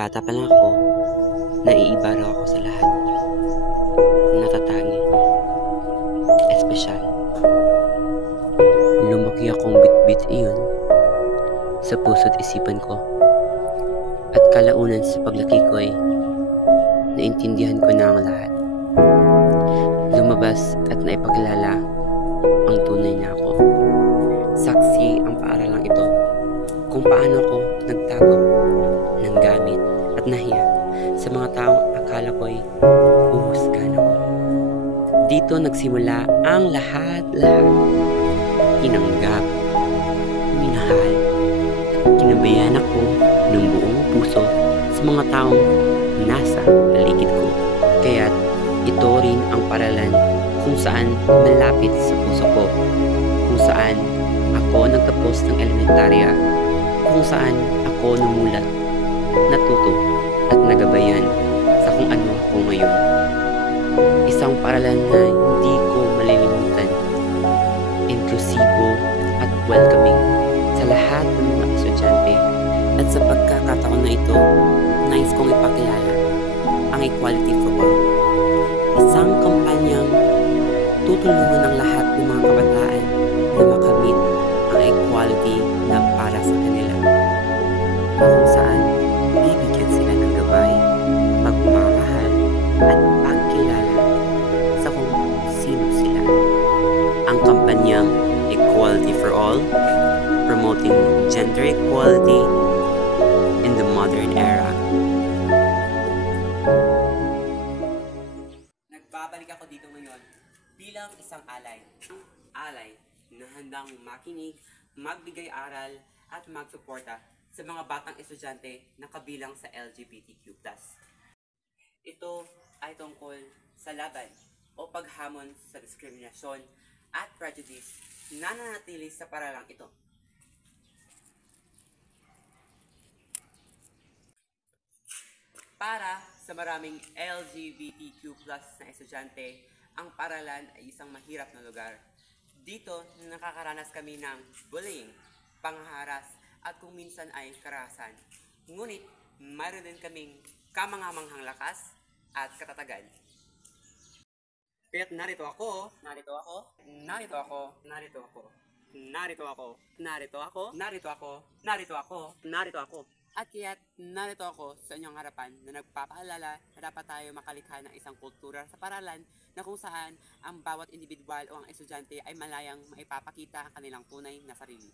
Bata pa lang ako, naiiba raw ako sa lahat. Natatangi, espesyal. Lumaki akong bit-bit iyon sa puso't isipan ko. At kalaunan sa paglaki ko ay naintindihan ko na ang lahat. Lumabas at naipakilala ang tunay na ako. Saksi ang paaralang ito kung paano ako nagtago ng gamit at nahiya sa mga taong akala ko'y uhusgahan ako. Dito nagsimula ang lahat-lahat. Tinanggap, minahal, kinabayan ako ng buong puso sa mga taong nasa paligid ko. Kaya't ito rin ang paralan kung saan malapit sa puso ko, kung saan ako nagtapos ng elementarya, kung saan ako numulat, natuto at nagabayan sa kung ano ako ngayon. Isang paralan na hindi ko malilimutan, inklusibo at welcoming sa lahat ng mga estudyante. At sa pagkakataon na ito, nais kong ipakilala ang Equality for All. Isang kampanyang tutulungan ang lahat ng mga kabataan na makamit ang equality na para sa kanila, na kung saan bibigyan sila ng gabay, pagmamahal at pagkilala sa kung sino sila. Ang kampanyang Equality for All, promoting gender equality in the modern era. Nagbabalik ako dito ngayon bilang isang alay. Alay na handang makinig, magbigay aral at magsuporta sa mga batang estudyante na kabilang sa LGBTQ+. Ito ay tungkol sa laban o paghamon sa diskriminasyon at prejudice na nanatili sa paralang ito. Para sa maraming LGBTQ+ na estudyante, ang paralan ay isang mahirap na lugar. Dito, nakakaranas kami ng bullying, panghaharas, at kung minsan ay karahasan. Ngunit, mayroon din kaming kamangamanghang lakas at katatagan. Kaya't narito ako, narito ako, narito ako, narito ako, narito ako, narito ako, narito ako, narito ako, narito ako. At kaya't narito ako sa inyong harapan na nagpapaalala na dapat tayo makalikha ng isang kultura sa paralan na kung saan ang bawat individual o ang estudyante ay malayang maipapakita ang kanilang tunay na sarili.